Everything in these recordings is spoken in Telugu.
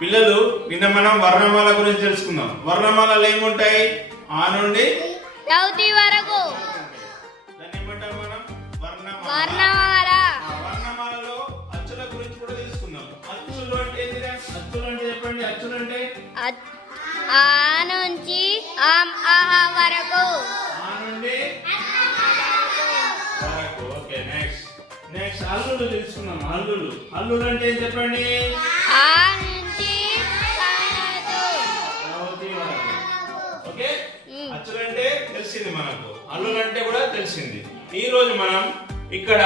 పిల్లలు నిన్న మనం వర్ణమాల గురించి తెలుసుకుందాం. వర్ణమాలలో ఏముంటాయి? ఆ నుండి చౌతి వరకు. దాన్ని ఏమంటాం మనం? వర్ణమాల. వర్ణమాలలో అచ్చుల గురించి కూడా తెలుసుకుందాం. అచ్చులు అంటే ఏంటిరా? అచ్చులు అంటే చెప్పండి. అచ్చులు అంటే ఆ నుంచి ఆహ వరకు. ఆ నుండి వరకు. ఓకే, నెక్స్ట్ హల్లులు తెలుసుకుందాం. హల్లులు అంటే ఏం చెప్పండి? ఆ నుంచి చౌతి వరకు. ఓకే, అచ్చులంటే తెలిసింది మనకు, హల్లులంటే కూడా తెలిసింది. ఈ రోజు మనం ఇక్కడ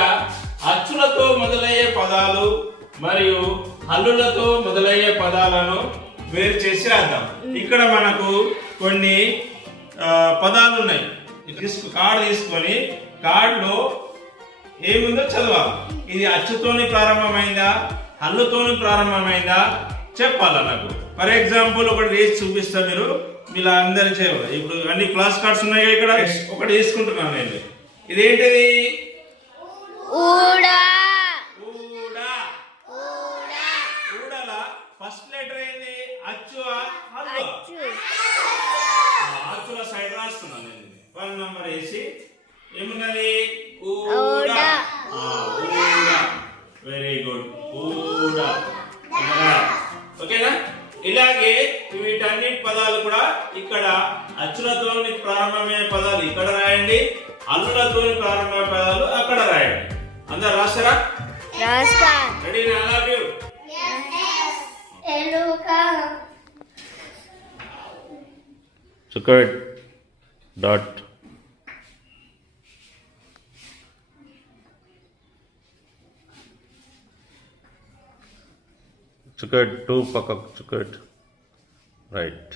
అచ్చులతో మొదలయ్యే పదాలు మరియు హల్లులతో మొదలయ్యే పదాలను వేరు చేసి రాద్దాం. ఇక్కడ మనకు కొన్ని పదాలు ఉన్నాయి. కార్డు తీసుకొని కార్డులో ఏముందో చదవాలి. ఇది అచ్చుతోని ప్రారంభమైందా, హల్లుతోని ప్రారంభమైందా చెప్పాలి నాకు. ఫర్ ఎగ్జాంపుల్ ఒకటి వేసి చూపిస్తా, మీరు ఇలా అందరి చేయాలి. ఇప్పుడు అన్ని క్లాస్ కార్డ్స్ ఉన్నాయి ఇక్కడ. ఒకటి తీసుకుంటున్నాను నేను. ఇదేంటిది? ఊడా. ఊడలా ఫస్ట్ లెటర్ ఏంది? అచ్చు, హల్లు. అచ్చుల సైడ్ రాస్తున్నాను నేను. 1 నంబర్ వేసి ఏమున్నది? ఊడా. వెరీ గుడ్, ఊడా. ఓకేనా? ఇలాగే వీటన్నిటి పదాలు కూడా ఇక్కడ అచ్చులతో ప్రారంభమయ్యే పదాలు ఇక్కడ రాయండి, హల్లులతో ప్రారంభమయ్యే పదాలు అక్కడ రాయండి. అందరు రాస్తారా? రెడీ? I love you. చుకట్ డాట్ చుకట్ 2 పక్కకు చుకట్ రైట్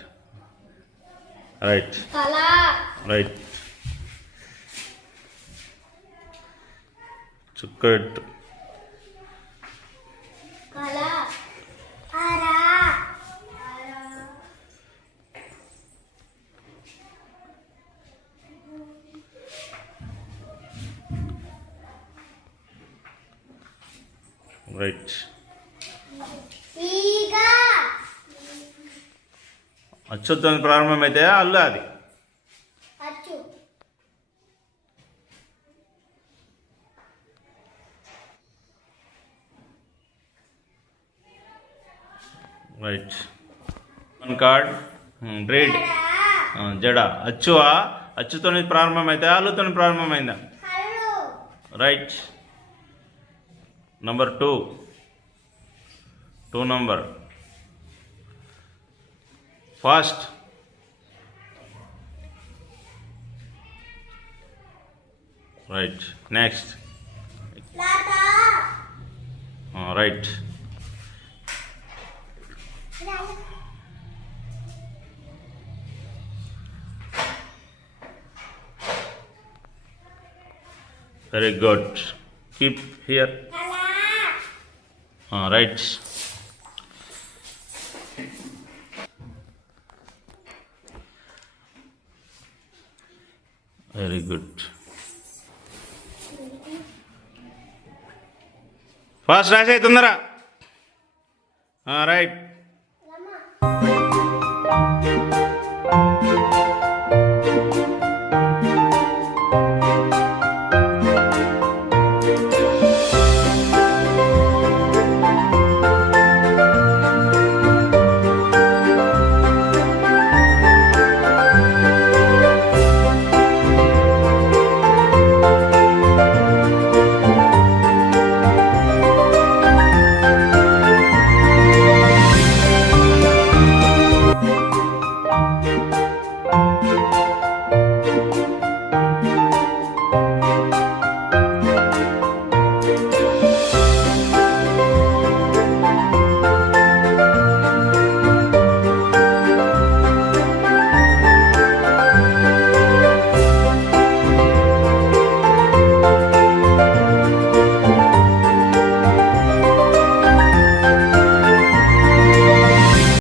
చుకట్ రైట్. అచ్చుతో ప్రారంభమైతే అల్లు అది. రైట్. 1 card red. జడ. అచ్చుతో ప్రారంభమైతే అల్లుతో ప్రారంభమైందా? Right. Number 2 number fast. Right. Next right. Very good. Keep here. Right. Very good. Fast రాసే తొందర. రైట్.